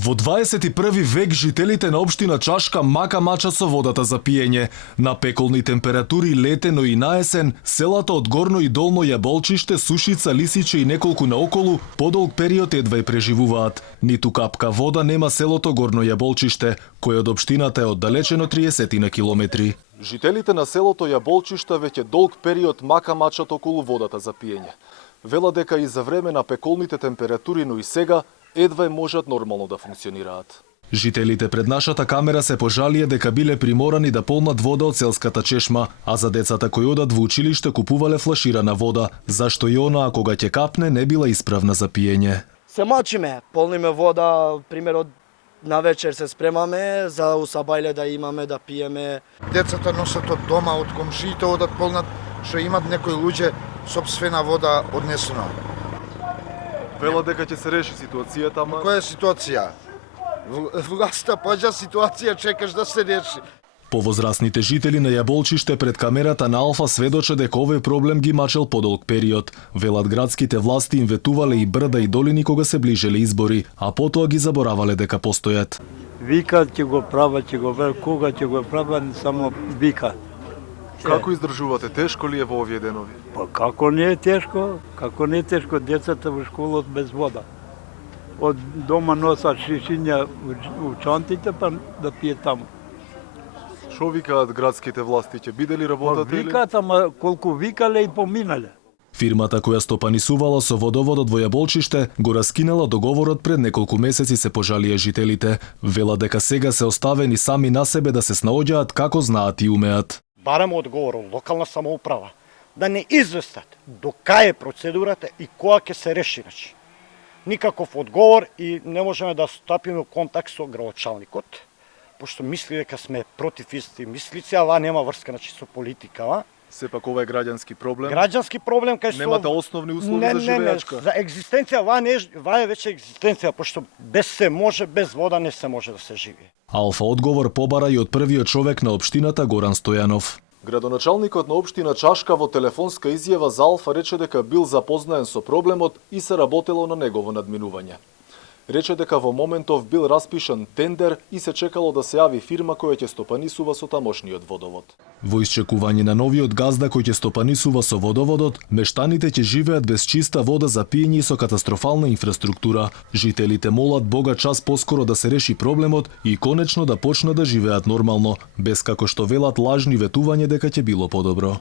Во 21 век жителите на општина Чашка мака мачат со водата за пиење. На пеколни температури летено и наесен, селата од Горно и Долно Јаболчиште, Сушица, Лисиче и неколку наоколу подолг период едва и преживуваат. Ниту капка вода нема селото Горно Јаболчиште, кое од општината е оддалечено 30 на километри. Жителите на селото Јаболчиште веќе долг период мака мачат околу водата за пиење. Вела дека и за време на пеколните температури, но и сега, едва можат нормално да функционираат. Жителите пред нашата камера се пожалија дека биле приморани да полнат вода од селската чешма, а за децата кои одат во училиште купувале флаширана вода, зашто и она кога ќе капне не била исправна за пиење. Се мачиме, полниме вода, пример од на вечер се спремаме за усабајле да имаме да пиеме. Децата носат од дома, од комшиите одат полнат, што имат некои луѓе сопствена вода однесена. Вела дека ќе се реши ситуацијата, ама... Која е ситуација? Власта паѓа ситуација, чекаш да се реши. Повозрасните жители на Јаболчиште пред камерата на Алфа сведоче дека овој проблем ги мачел подолг период. Велат градските власти им ветувале и брда и долини кога се ближеле избори, а потоа ги заборавале дека постојат. Викат ќе го прават, ќе го прават, кога ќе го прават, само вика. Како издржувате? Тешко ли е во овие денови? Па како не е тешко? Како не е тешко децата во школот без вода? Од дома носат шишиња у чантите па да пие таму. Шо викаат градските власти, ќе биде ли работата или? Викаат, ама колку викале и поминале. Фирмата која стопанисувала со водоводот во Јаболчиште го раскинала договорот пред неколку месеци, се пожалија жителите. Вела дека сега се оставени сами на себе да се снаоѓаат како знаат и умеат. Бараме одговор од локална самоуправа да не известат до кај е процедурата и која ќе се реши. Никаков одговор и не можеме да стапиме во контакт со градоначалникот, пошто мисли дека сме против исти мислици, а ова нема врска со политика. Сепак ова е граѓански проблем. Граѓански проблем кај Немате основни услови за живеачка. За екзистенција ова е веќе екзистенција, пошто без се може, без вода не се може да се живее. Алфа одговор побара и од првиот човек на општината Горан Стојанов. Градоначалникот на општина Чашка во телефонска изјава за Алфа рече дека бил запознаен со проблемот и се работело на негово надминување. Рече дека во моментов бил распишан тендер и се чекало да се јави фирма која ќе стопанисува со тамошниот водовод. Во исчекување на новиот газда кој ќе стопанисува со водоводот, мештаните ќе живеат без чиста вода за пиење и со катастрофална инфраструктура. Жителите молат Бога час поскоро да се реши проблемот и конечно да почнат да живеат нормално, без како што велат лажни ветување дека ќе било подобро.